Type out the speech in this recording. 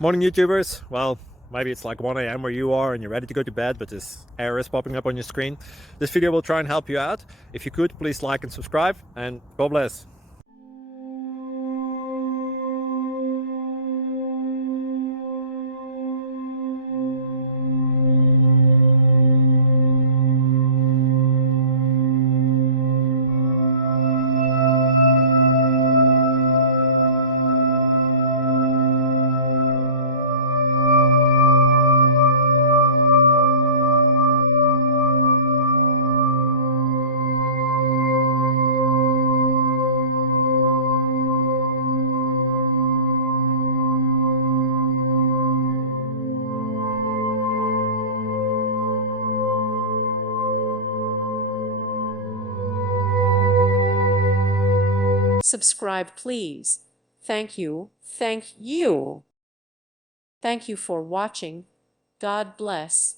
Morning YouTubers. Well, maybe it's like 1 a.m. where you are and you're ready to go to bed, but this error is popping up on your screen. This video will try and help you out. If you could, please like and subscribe, and God bless. Subscribe, please. Thank you. Thank you. Thank you for watching. God bless.